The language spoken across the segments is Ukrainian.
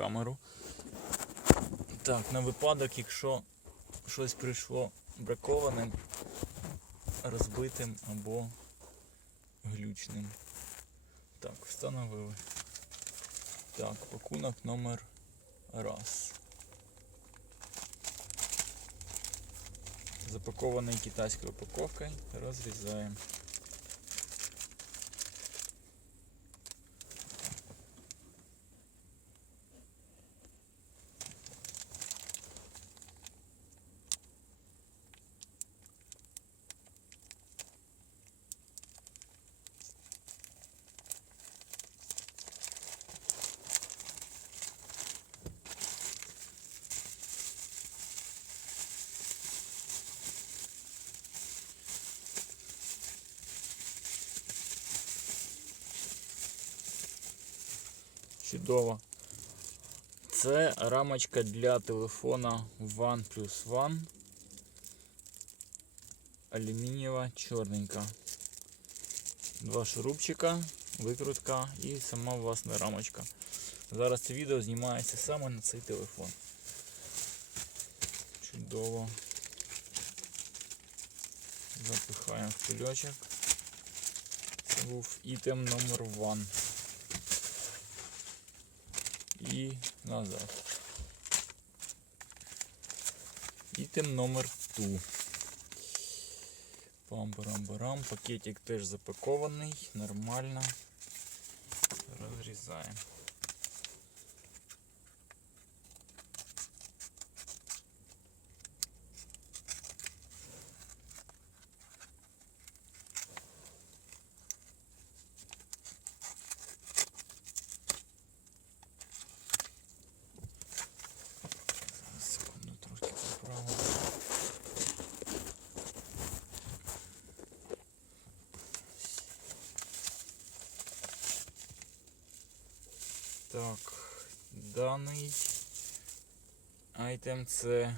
камеру. Так, на випадок, якщо щось прийшло бракованим, розбитим або глючним. Так, встановили. Так, пакунок номер раз. Запакований китайською упаковкою. Розрізаємо. Чудово. Це рамочка для телефона OnePlus One. Алюмінієва чорненька. Два шурупчика, викрутка і сама власна рамочка. Зараз це відео знімається саме на цей телефон. Чудово. Запихаємо в кульочок. Це був ітем номер 1 і назад. Ітем номер 2. Пам-барам-барам. Пакетик теж запакований, нормально. Розрізаємо. Так, даний айтем це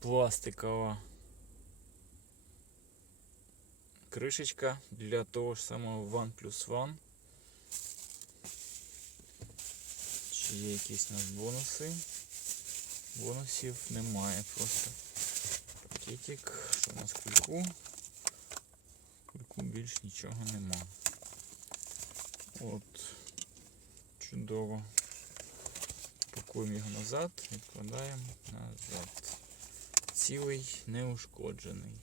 пластикова кришечка для того ж самого OnePlus One. Чи є якісь у нас бонуси? Бонусів немає просто. Пакетик. Що у нас кульку? Кульку більш нічого нема. От. Чудово. Пакуємо його назад, відкладаємо назад. Цілий, неушкоджений.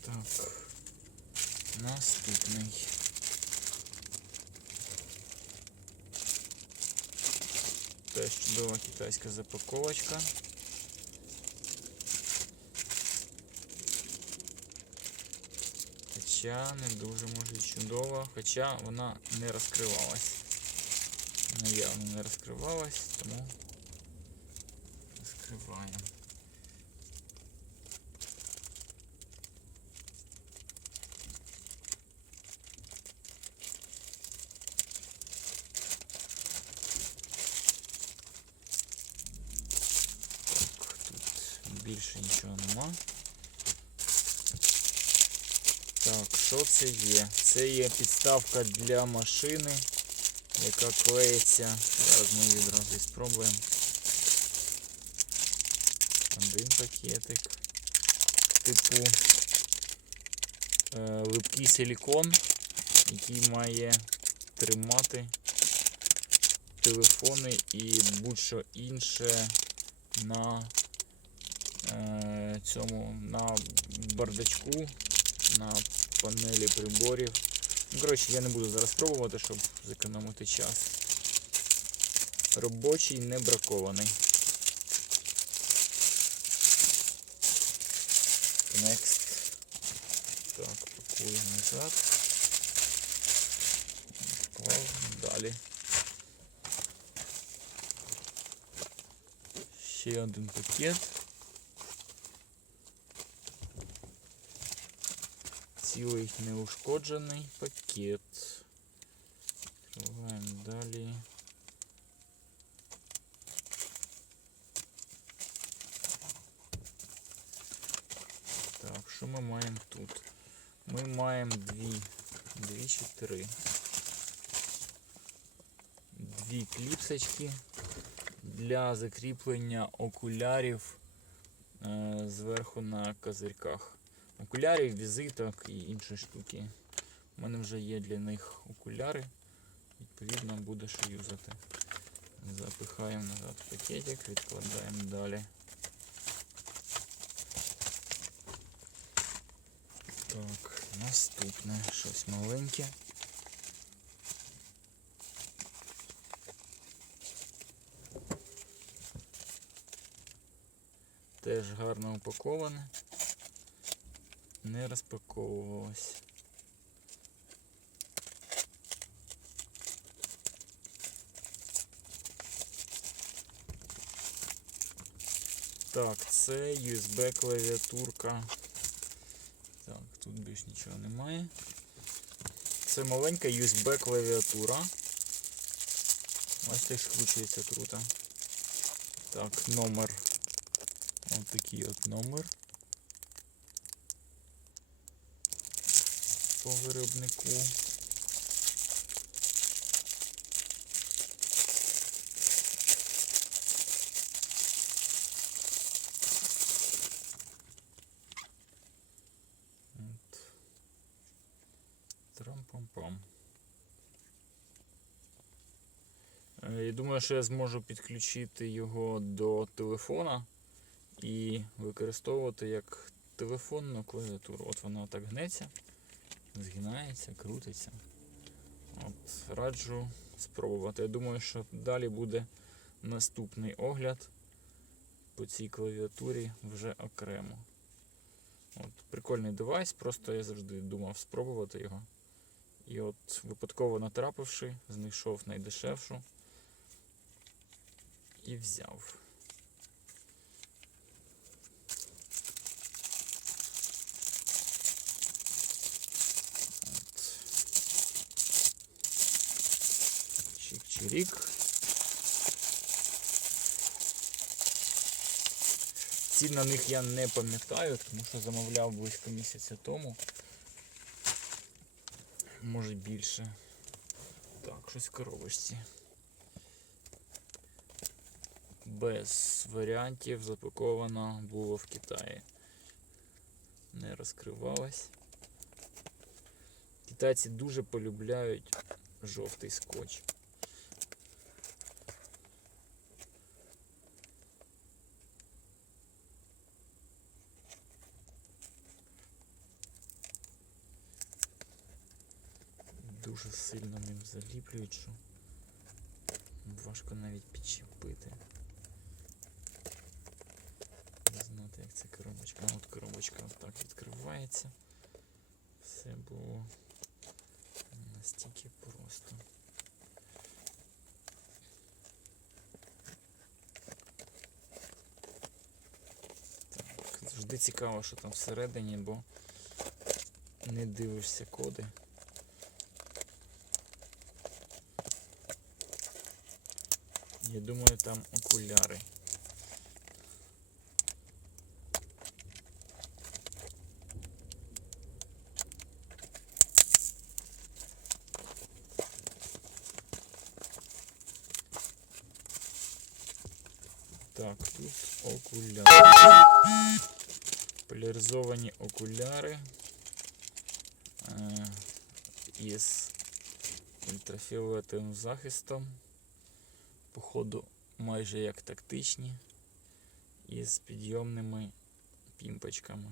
Так. Наступний. Теж чудова китайська запаковочка. Хоча не дуже може чудова, хоча вона не розкривалась. Наявно не розкривалась, тому розкриваємо. Тут більше нічого нема. Так, що це є? Це є підставка для машини, яка клеїться. Зараз ми і спробуємо. Один пакетик. Типу е, липкий силікон, який має тримати телефони і будь-що інше на е, цьому на бардачку, на панелі приборів. Ну, коротше, я не буду зараз пробувати, щоб зекономити час. Робочий не бракований. Next. Так, пакуємо назад. Вклав далі. Ще один пакет. Цілий неушкоджений пакет. Відкриваємо далі. Так, що ми маємо тут? Ми маємо дві, дві чи три. дві кліпсочки для закріплення окулярів е, зверху на козирьках. Окулярів, візиток і інші штуки. У мене вже є для них окуляри. Відповідно, буде що юзати. Запихаємо назад в пакетик, відкладаємо далі. Так, наступне щось маленьке. Теж гарно упаковане. Не розпаковувалось. Так, це USB клавіатурка. Так, тут більш нічого немає. Це маленька USB клавіатура. Ось так скручується круто. Так, номер. Ось такий от номер. По виробнику. Трам-пам-пам. Е, Я думаю, що я зможу підключити його до телефона і використовувати як телефонну клавіатуру. От вона так гнеться, згинається, крутиться. От, раджу спробувати. Я думаю, що далі буде наступний огляд по цій клавіатурі вже окремо. От, прикольний девайс, просто я завжди думав спробувати його. І от випадково натрапивши, знайшов найдешевшу і взяв. От. Чик-чирік. Цін на них я не пам'ятаю, тому що замовляв близько місяця тому. Може більше. Так, щось в коробочці. Без варіантів запаковано було в Китаї. Не розкривалось. Китайці дуже полюбляють жовтий скотч. Дуже сильно ним заліплюють, що важко навіть підчепити. Не знати, як ця коробочка. А от коробочка так відкривається. Все було настільки просто. Завжди цікаво, що там всередині, бо не дивишся коди. Я думаю, там окуляри. Так, тут окуляри. Поляризовані окуляри е, із ультрафіолетовим захистом. Походу майже як тактичні із підйомними пімпочками.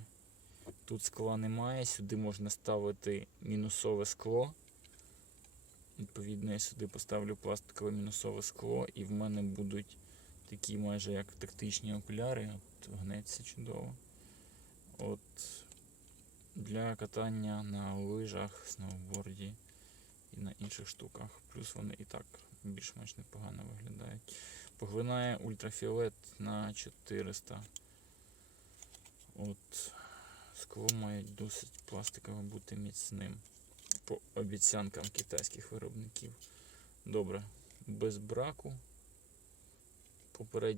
Тут скла немає, сюди можна ставити мінусове скло. Відповідно, я сюди поставлю пластикове мінусове скло і в мене будуть такі майже як тактичні окуляри. От гнеться чудово. От для катання на лижах, сноуборді і на інших штуках. Плюс вони і так більш-менш непогано виглядають. Поглинає ультрафіолет на 400. От скло має досить пластикове бути міцним. По обіцянкам китайських виробників. Добре, без браку. Попередньо.